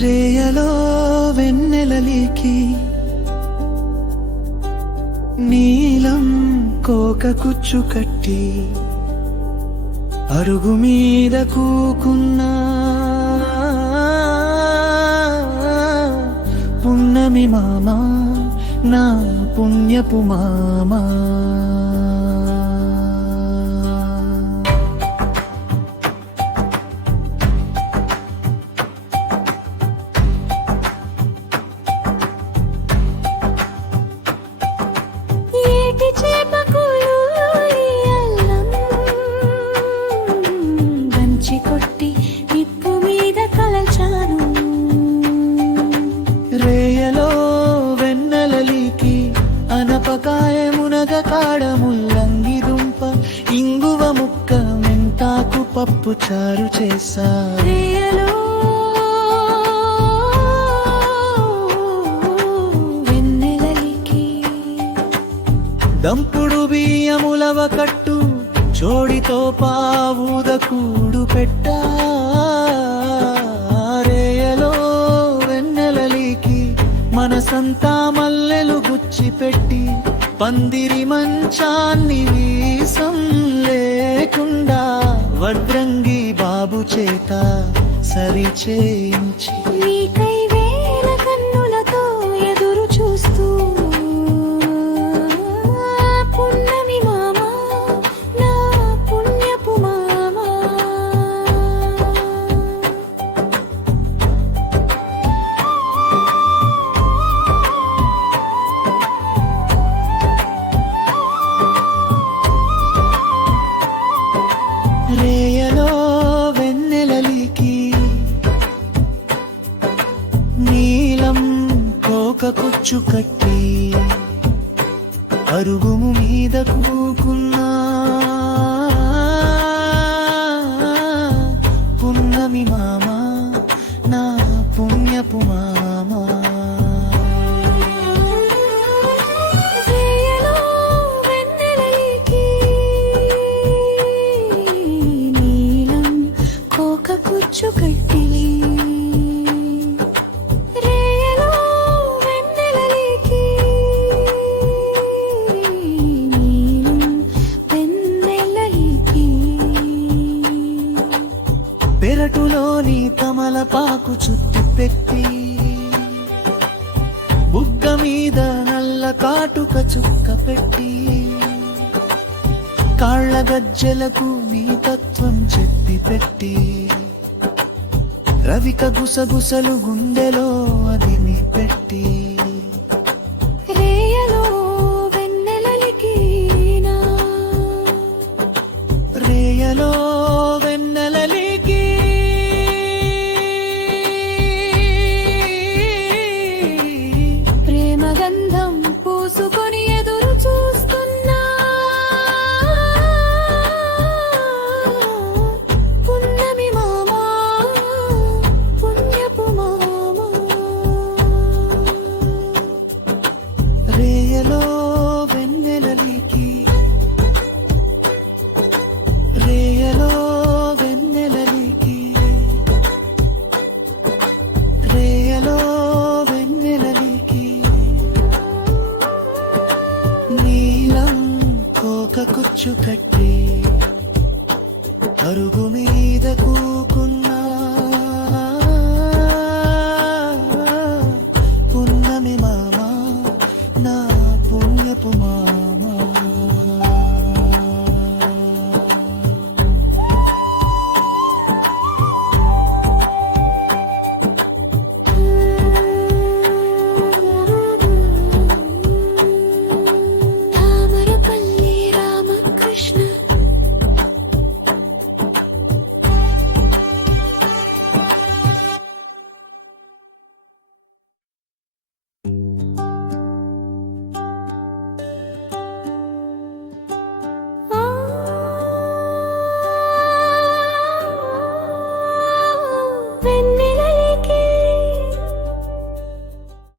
రేయలో వెన్నెలలికి నీలం కోక కుచ్చు కట్టి అరుగు మీద కూకున్నా పున్నమి మామా నా పుణ్యపు మామా. పప్పు చారు చేసా దంపుడు బియ్యములవ కట్టు చోడితో పావుద కూడు పెట్టా. రేయలో వెన్నెలలికి మనసంతా మల్లెలు గుచ్చి పెట్టి పందిరి మంచాన్ని వీసం change. కోక కుచ్చు కట్టి అరుగుము మీద కూకున్నా. పున్నమి మామా నా పుణ్యపు మామా. పెరటులోని తమలపాకు చుట్టి పెట్టి బుగ్గ మీద నల్ల కాటుక చుక్క పెట్టి కాళ్ళ గజ్జెలకు నీ తత్వం చెప్పి పెట్టి రవిక గుసగుసలు గుండెలో కుచ్చు కట్టి అరుగు